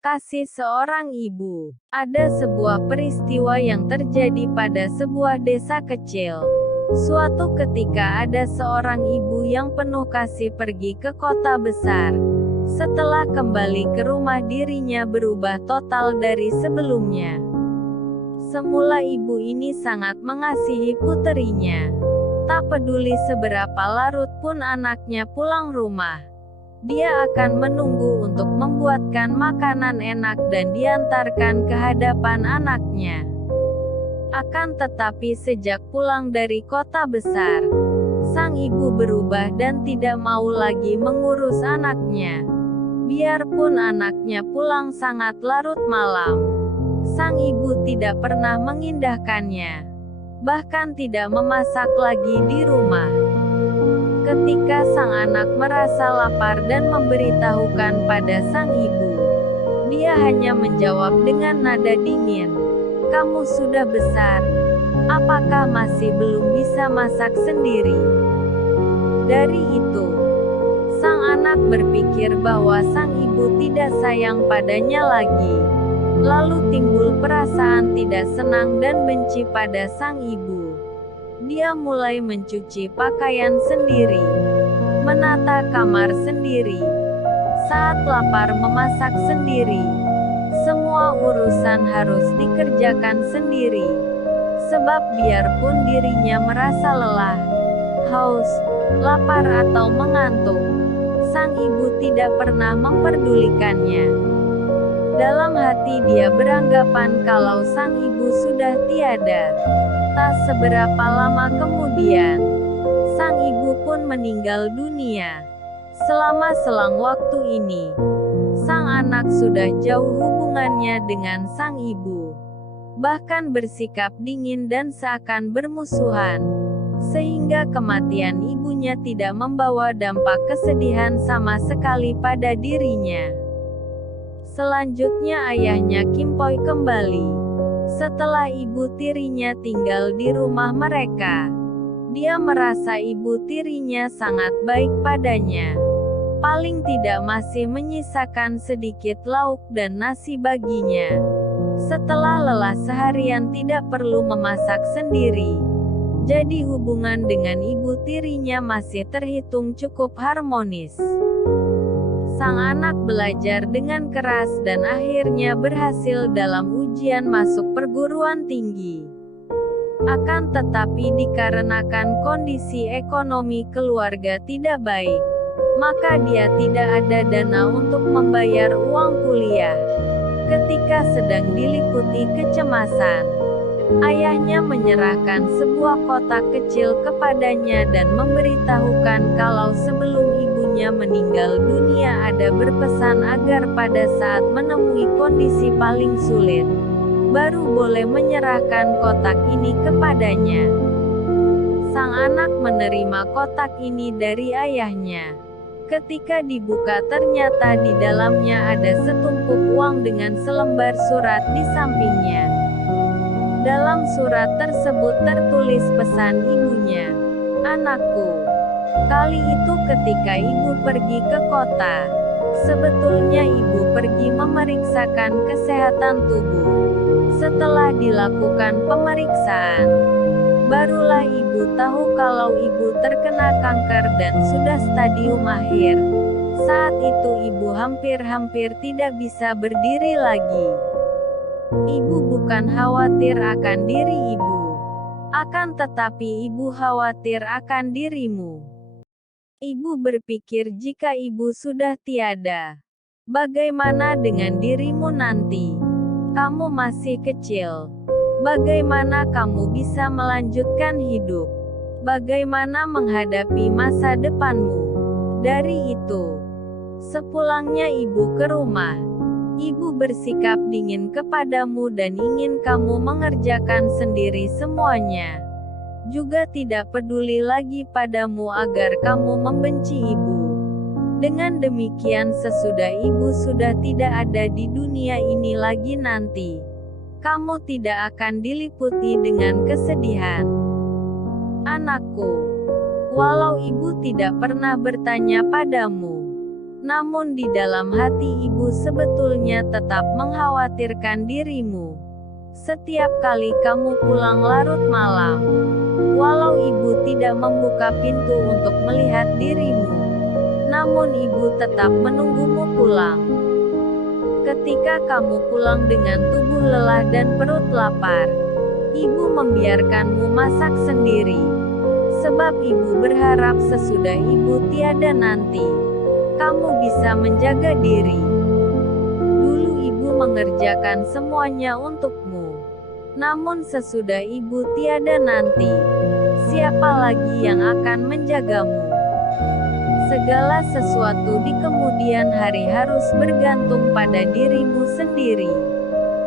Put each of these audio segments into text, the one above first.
Kasih seorang ibu. Ada sebuah peristiwa yang terjadi pada sebuah desa kecil. Suatu ketika ada seorang ibu yang penuh kasih pergi ke kota besar. Setelah kembali ke rumah dirinya berubah total dari sebelumnya. Semula ibu ini sangat mengasihi puterinya. Tak peduli seberapa larut pun anaknya pulang rumah. Dia akan menunggu untuk membuatkan makanan enak dan diantarkan ke hadapan anaknya. Akan tetapi sejak pulang dari kota besar, sang ibu berubah dan tidak mau lagi mengurus anaknya. Biarpun anaknya pulang sangat larut malam, sang ibu tidak pernah mengindahkannya. Bahkan tidak memasak lagi di rumah. Ketika sang anak merasa lapar dan memberitahukan pada sang ibu, dia hanya menjawab dengan nada dingin, "Kamu sudah besar. Apakah masih belum bisa masak sendiri?" Dari itu, sang anak berpikir bahwa sang ibu tidak sayang padanya lagi. Lalu timbul perasaan tidak senang dan benci pada sang ibu. Dia mulai mencuci pakaian sendiri, menata kamar sendiri, saat lapar memasak sendiri. Semua urusan harus dikerjakan sendiri. Sebab biarpun dirinya merasa lelah, haus, lapar atau mengantuk, sang ibu tidak pernah memperdulikannya. Dalam hati dia beranggapan kalau sang ibu sudah tiada. Tak seberapa lama kemudian, sang ibu pun meninggal dunia. Selama selang waktu ini, sang anak sudah jauh hubungannya dengan sang ibu. Bahkan bersikap dingin dan seakan bermusuhan. Sehingga kematian ibunya tidak membawa dampak kesedihan sama sekali pada dirinya. Selanjutnya ayahnya Kimpoi kembali. Setelah ibu tirinya tinggal di rumah mereka, dia merasa ibu tirinya sangat baik padanya. Paling tidak masih menyisakan sedikit lauk dan nasi baginya. Setelah lelah seharian tidak perlu memasak sendiri. Jadi hubungan dengan ibu tirinya masih terhitung cukup harmonis. Sang anak belajar dengan keras dan akhirnya berhasil dalam ujian masuk perguruan tinggi. Akan tetapi dikarenakan kondisi ekonomi keluarga tidak baik, maka dia tidak ada dana untuk membayar uang kuliah. Ketika sedang diliputi kecemasan, ayahnya menyerahkan sebuah kotak kecil kepadanya dan memberitahukan kalau sebelum ibunya meninggal dunia ada berpesan agar pada saat menemui kondisi paling sulit, baru boleh menyerahkan kotak ini kepadanya. Sang anak menerima kotak ini dari ayahnya. Ketika dibuka ternyata di dalamnya ada setumpuk uang dengan selembar surat di sampingnya. Dalam surat tersebut tertulis pesan ibunya, "Anakku, kali itu ketika ibu pergi ke kota, sebetulnya ibu pergi memeriksakan kesehatan tubuh. Setelah dilakukan pemeriksaan, barulah ibu tahu kalau ibu terkena kanker dan sudah stadium akhir. Saat itu ibu hampir-hampir tidak bisa berdiri lagi. Ibu bukan khawatir akan diri ibu, akan tetapi ibu khawatir akan dirimu. Ibu berpikir jika ibu sudah tiada, bagaimana dengan dirimu nanti? Kamu masih kecil. Bagaimana kamu bisa melanjutkan hidup? Bagaimana menghadapi masa depanmu?" Dari itu, sepulangnya ibu ke rumah, ibu bersikap dingin kepadamu dan ingin kamu mengerjakan sendiri semuanya. Juga tidak peduli lagi padamu agar kamu membenci ibu. Dengan demikian sesudah ibu sudah tidak ada di dunia ini lagi nanti, kamu tidak akan diliputi dengan kesedihan. Anakku, walau ibu tidak pernah bertanya padamu, Namun di dalam hati ibu sebetulnya tetap mengkhawatirkan dirimu. Setiap kali kamu pulang larut malam, walau ibu tidak membuka pintu untuk melihat dirimu, namun ibu tetap menunggumu pulang. Ketika kamu pulang dengan tubuh lelah dan perut lapar, ibu membiarkanmu masak sendiri. Sebab ibu berharap sesudah ibu tiada nanti, kamu bisa menjaga diri. Dulu ibu mengerjakan semuanya untukmu. Namun sesudah ibu tiada nanti, siapa lagi yang akan menjagamu? Segala sesuatu di kemudian hari harus bergantung pada dirimu sendiri.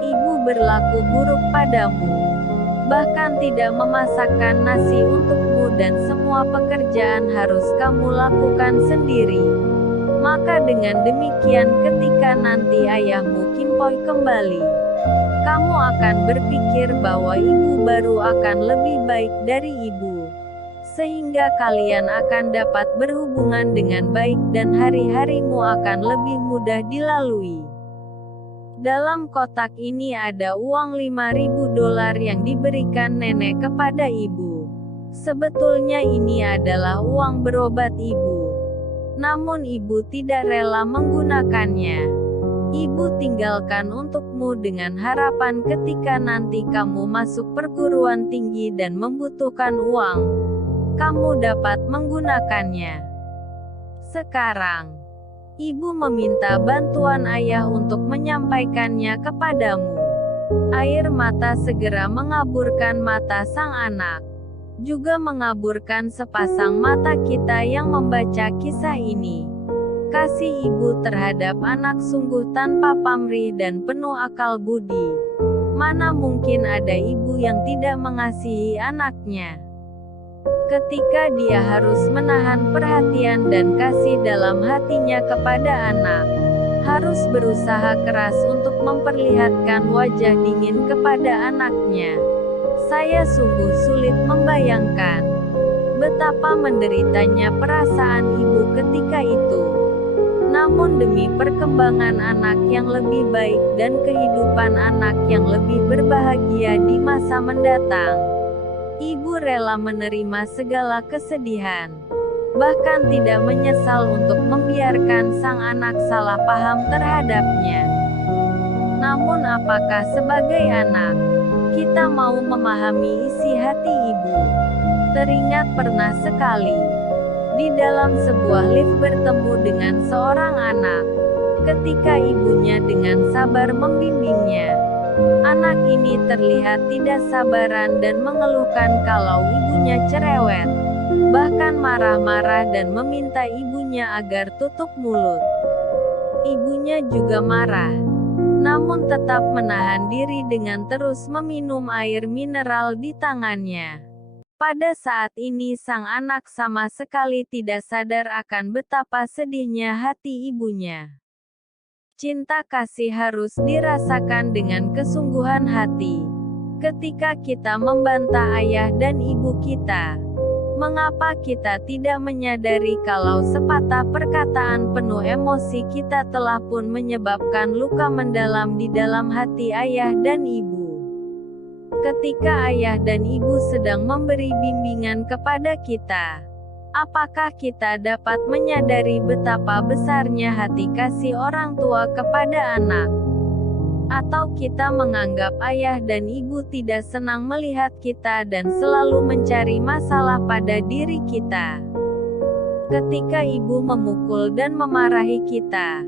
Ibu berlaku buruk padamu, bahkan tidak memasakkan nasi untukmu dan semua pekerjaan harus kamu lakukan sendiri. Maka dengan demikian ketika nanti ayahmu Kimpoi kembali, kamu akan berpikir bahwa ibu baru akan lebih baik dari ibu, sehingga kalian akan dapat berhubungan dengan baik dan hari-harimu akan lebih mudah dilalui. Dalam kotak ini ada uang $5.000 yang diberikan nenek kepada ibu. Sebetulnya ini adalah uang berobat ibu. Namun ibu tidak rela menggunakannya. Ibu tinggalkan untukmu dengan harapan ketika nanti kamu masuk perguruan tinggi dan membutuhkan uang, kamu dapat menggunakannya. Sekarang, ibu meminta bantuan ayah untuk menyampaikannya kepadamu. Air mata segera mengaburkan mata sang anak, juga mengaburkan sepasang mata kita yang membaca kisah ini. Kasih ibu terhadap anak sungguh tanpa pamrih dan penuh akal budi. Mana mungkin ada ibu yang tidak mengasihi anaknya? Ketika dia harus menahan perhatian dan kasih dalam hatinya kepada anak, harus berusaha keras untuk memperlihatkan wajah dingin kepada anaknya. Saya sungguh sulit membayangkan betapa menderitanya perasaan ibu ketika itu. Namun demi perkembangan anak yang lebih baik dan kehidupan anak yang lebih berbahagia di masa mendatang, ibu rela menerima segala kesedihan, bahkan tidak menyesal untuk membiarkan sang anak salah paham terhadapnya. Namun apakah sebagai anak, kita mau memahami isi hati ibu? Teringat pernah sekali, di dalam sebuah lift bertemu dengan seorang anak. Ketika ibunya dengan sabar membimbingnya, anak ini terlihat tidak sabaran dan mengeluhkan kalau ibunya cerewet, bahkan marah-marah dan meminta ibunya agar tutup mulut. Ibunya juga marah, namun tetap menahan diri dengan terus meminum air mineral di tangannya. Pada saat ini sang anak sama sekali tidak sadar akan betapa sedihnya hati ibunya. Cinta kasih harus dirasakan dengan kesungguhan hati. Ketika kita membantah ayah dan ibu kita, mengapa kita tidak menyadari kalau sepatah perkataan penuh emosi kita telah pun menyebabkan luka mendalam di dalam hati ayah dan ibu? Ketika ayah dan ibu sedang memberi bimbingan kepada kita, apakah kita dapat menyadari betapa besarnya hati kasih orang tua kepada anak? Atau kita menganggap ayah dan ibu tidak senang melihat kita dan selalu mencari masalah pada diri kita? Ketika ibu memukul dan memarahi kita,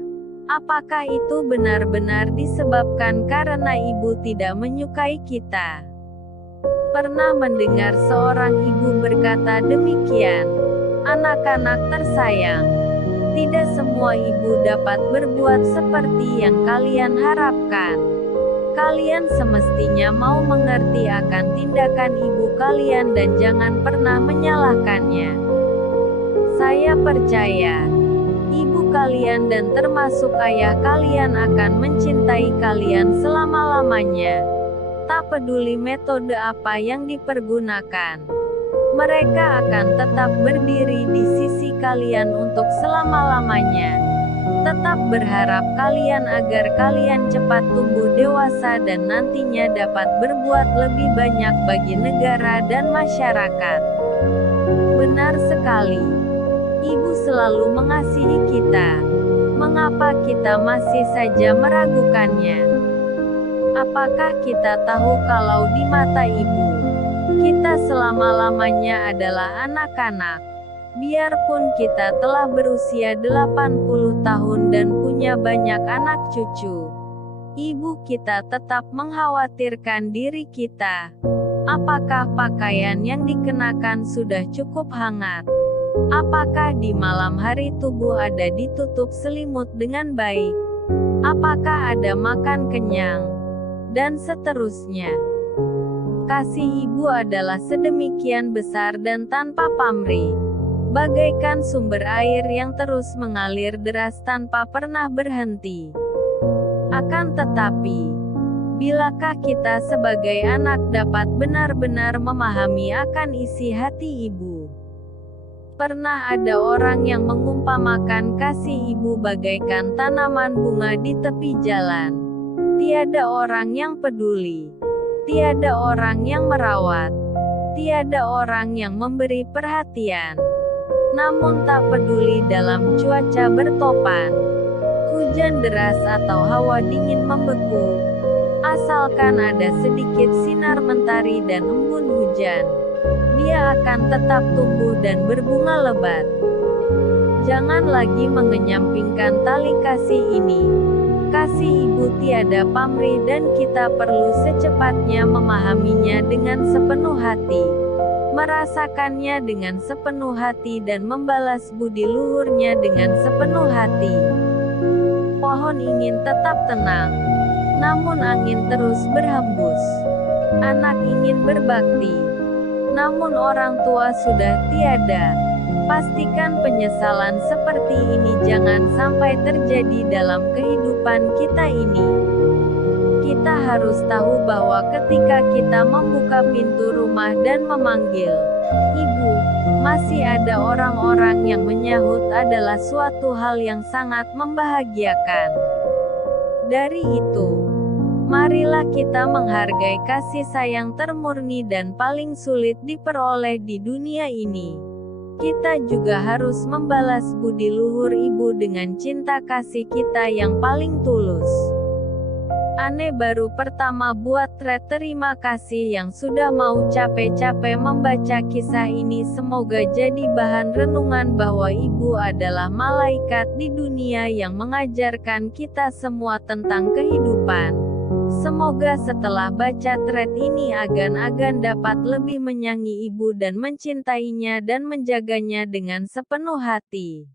apakah itu benar-benar disebabkan karena ibu tidak menyukai kita? Pernah mendengar seorang ibu berkata demikian, "Anak-anak tersayang, tidak semua ibu dapat berbuat seperti yang kalian harapkan. Kalian semestinya mau mengerti akan tindakan ibu kalian dan jangan pernah menyalahkannya. Saya percaya, ibu kalian dan termasuk ayah kalian akan mencintai kalian selama-lamanya. Tak peduli metode apa yang dipergunakan, mereka akan tetap berdiri di sisi kalian untuk selama-lamanya." Tetap berharap kalian agar kalian cepat tumbuh dewasa dan nantinya dapat berbuat lebih banyak bagi negara dan masyarakat. Benar sekali. Ibu selalu mengasihi kita. Mengapa kita masih saja meragukannya? Apakah kita tahu kalau di mata ibu, kita selama-lamanya adalah anak-anak? Biarpun kita telah berusia 80 tahun dan punya banyak anak cucu, ibu kita tetap mengkhawatirkan diri kita. Apakah pakaian yang dikenakan sudah cukup hangat? Apakah di malam hari tubuh ada ditutup selimut dengan baik? Apakah ada makan kenyang? Dan seterusnya. Kasih ibu adalah sedemikian besar dan tanpa pamrih, bagaikan sumber air yang terus mengalir deras tanpa pernah berhenti. Akan tetapi, bilakah kita sebagai anak dapat benar-benar memahami akan isi hati ibu? Pernah ada orang yang mengumpamakan kasih ibu bagaikan tanaman bunga di tepi jalan. Tiada orang yang peduli. Tiada orang yang merawat. Tiada orang yang memberi perhatian. Namun tak peduli dalam cuaca bertopan, hujan deras atau hawa dingin membeku, asalkan ada sedikit sinar mentari dan embun hujan, dia akan tetap tumbuh dan berbunga lebat. Jangan lagi mengenyampingkan tali kasih ini. Kasih ibu tiada pamrih dan kita perlu secepatnya memahaminya dengan sepenuh hati, merasakannya dengan sepenuh hati dan membalas budi luhurnya dengan sepenuh hati. Pohon ingin tetap tenang, namun angin terus berhembus. Anak ingin berbakti, namun orang tua sudah tiada. Pastikan penyesalan seperti ini jangan sampai terjadi dalam kehidupan kita ini. Kita harus tahu bahwa ketika kita membuka pintu rumah dan memanggil "Ibu", masih ada orang-orang yang menyahut adalah suatu hal yang sangat membahagiakan. Dari itu, marilah kita menghargai kasih sayang termurni dan paling sulit diperoleh di dunia ini. Kita juga harus membalas budi luhur ibu dengan cinta kasih kita yang paling tulus. Ane baru pertama buat thread terima kasih yang sudah mau capek-capek membaca kisah ini. Semoga jadi bahan renungan bahwa ibu adalah malaikat di dunia yang mengajarkan kita semua tentang kehidupan. Semoga setelah baca thread ini agan-agan dapat lebih menyayangi ibu dan mencintainya dan menjaganya dengan sepenuh hati.